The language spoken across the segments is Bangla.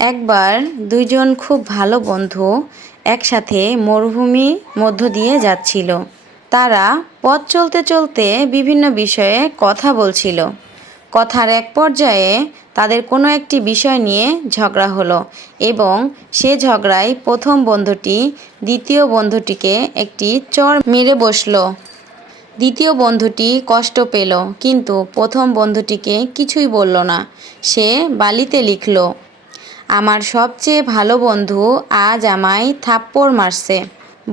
একবার দুইজন খুব ভালো বন্ধু একসাথে মরুভূমির মধ্য দিয়ে যাচ্ছিল। তারা পথ চলতে চলতে বিভিন্ন বিষয়ে কথা বলছিল। কথার এক পর্যায়ে তাদের কোনো একটি বিষয় নিয়ে ঝগড়া হলো এবং সে ঝগড়ায় প্রথম বন্ধুটি দ্বিতীয় বন্ধুটিকে একটি চড় মেরে বসলো। দ্বিতীয় বন্ধুটি কষ্ট পেল, কিন্তু প্রথম বন্ধুটিকে কিছুই বলল না। সে বালিতে লিখল, আমার সবচেয়ে ভালো বন্ধু আজ আমায় থাপ্পড় মারছে।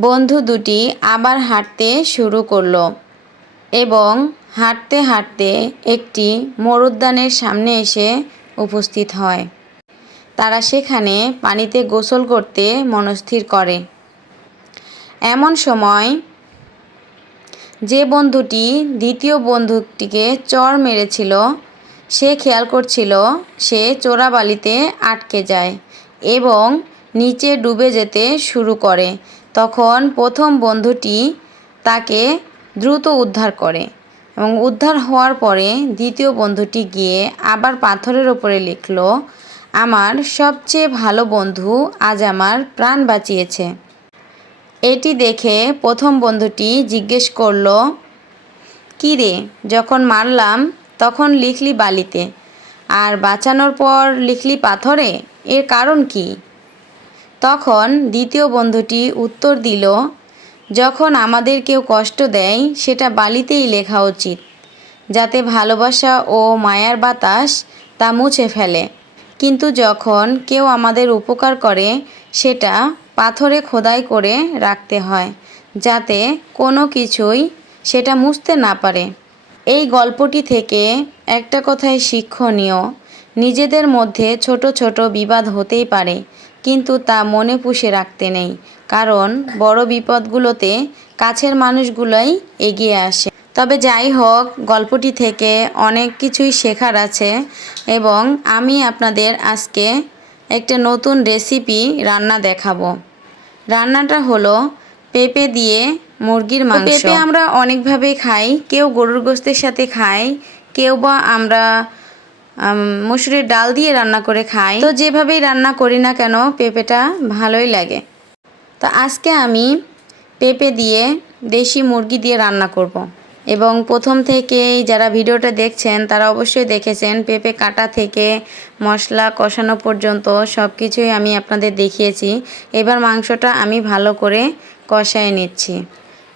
বন্ধু দুটি আবার হাঁটতে শুরু করলো এবং হাঁটতে হাঁটতে একটি মরুদ্যানের সামনে এসে উপস্থিত হয়। তারা সেখানে পানিতে গোসল করতে মনস্থির করে। এমন সময় যে বন্ধুটি দ্বিতীয় বন্ধুটিকে চড় মেরেছিল সে খেয়াল করছিল সে চোরাবালিতে আটকে যায় এবং নিচে ডুবে যেতে শুরু করে। তখন প্রথম বন্ধুটি তাকে দ্রুত উদ্ধার করে এবং উদ্ধার হওয়ার পরে দ্বিতীয় বন্ধুটি গিয়ে আবার পাথরের ওপরে লিখল, আমার সবচেয়ে ভালো বন্ধু আজ আমার প্রাণ বাঁচিয়েছে। এটি দেখে প্রথম বন্ধুটি জিজ্ঞেস করল, কী রে, যখন মারলাম তখন লিখলি বালিতে, আর বাঁচানোর পর লিখলি পাথরে, এর কারণ কি? তখন দ্বিতীয় বন্ধুটি উত্তর দিল, যখন আমাদের কেউ কষ্ট দেয় সেটা বালিতেই লেখা উচিত, যাতে ভালোবাসা ও মায়ার বাতাস তা মুছে ফেলে। কিন্তু যখন কেউ আমাদের উপকার করে সেটা পাথরে খোদাই করে রাখতে হয়, যাতে কোনো কিছুই সেটা মুছতে না পারে। এই গল্পটি থেকে একটা কথাই শিক্ষণীয়, নিজেদের মধ্যে ছোট ছোট বিবাদ হতেই পারে, কিন্তু তা মনে পুষে রাখতে নেই, কারণ বড় বিপদগুলোতে কাছের মানুষগুলোই এগিয়ে আসে। তবে যাই হোক, গল্পটি থেকে অনেক কিছুই শেখার আছে এবং আমি আপনাদের আজকে একটা নতুন রেসিপি রান্না দেখাবো। রান্নাটা হলো পেঁপে দিয়ে মুরগির মাংস। পেঁপে আমরা অনেকভাবে খাই, কেউ গরুর গোশতের সাথে খায়, কেউ বা আমরা মসুরের ডাল দিয়ে রান্না করে খাই। তো যেভাবেই রান্না করি না কেন পেঁপেটা ভালোই লাগে। তো আজকে আমি পেঁপে দিয়ে দেশি মুরগি দিয়ে রান্না করব। এবং প্রথম থেকেই যারা ভিডিওটা দেখছেন তারা অবশ্যই দেখেছেন পেঁপে কাটা থেকে মশলা কষানো পর্যন্ত সব কিছুই আমি আপনাদের দেখিয়েছি। এবার মাংসটা আমি ভালো করে কষায় নিচ্ছি।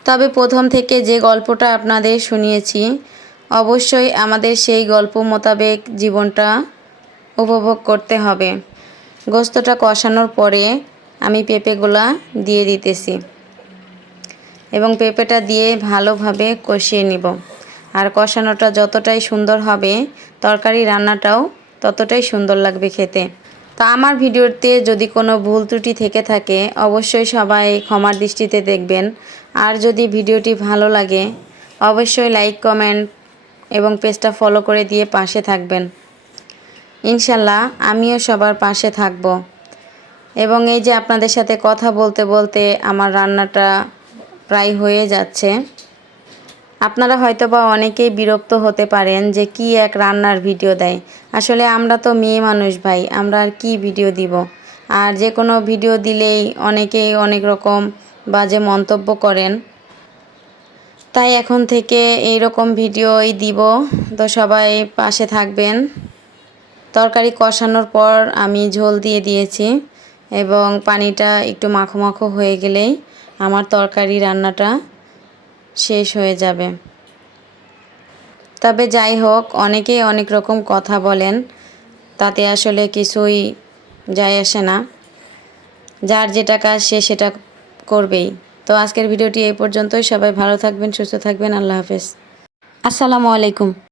তবে প্রথম থেকে যে গল্পটা আপনাদের শুনিয়েছি অবশ্যই আমাদের সেই গল্প মোতাবেক জীবনটা উপভোগ করতে হবে। গোস্তটা কষানোর পরে আমি পেঁপেগুলা দিয়ে দিতেছি এবং পেঁপেটা দিয়ে ভালোভাবে কষিয়ে নিব। আর কষানোটা যতটাই সুন্দর হবে তরকারি রান্নাটাও ততটাই সুন্দর লাগবে খেতে। তো আমার ভিডিওতে যদি কোনো ভুল ত্রুটি থেকে থাকে অবশ্যই সবাই ক্ষমার দৃষ্টিতে দেখবেন। আর যদি ভিডিওটি ভালো লাগে অবশ্যই লাইক, কমেন্ট এবং পেজটা ফলো করে দিয়ে পাশে থাকবেন। ইনশাল্লাহ আমিও সবার পাশে থাকব। এবং এই যে আপনাদের সাথে কথা বলতে বলতে আমার রান্নাটা প্রায় হয়ে যাচ্ছে। আপনারা হয়তোবা অনেকেই বিরক্ত হতে পারেন যে কি এক রান্নার ভিডিও দেয়। আসলে আমরা তো মেয়ে মানুষ ভাই, আমরা আর কি ভিডিও দিব। আর যে কোনো ভিডিও দিলেই অনেকেই অনেক রকম বাজে মন্তব্য করেন। তাই এখন থেকে এই রকম ভিডিওই দিব। তো সবাই পাশে থাকবেন। তরকারি কষানোর পর আমি ঝোল দিয়ে দিয়েছি এবং পানিটা একটু মাখো মাখো হয়ে গেলেই আমার তরকারি রান্নাটা শেষ হয়ে যাবে। তবে যাই হোক, অনেকেই অনেক রকম কথা বলেন, তাতে আসলে কিছুই যায় আসে না। যার যেটা কাজ সে সেটা করবেই। তো আজকের ভিডিওটি এই পর্যন্তই। সবাই ভালো থাকবেন, সুস্থ থাকবেন। আল্লাহ হাফেজ। আসসালামু আলাইকুম।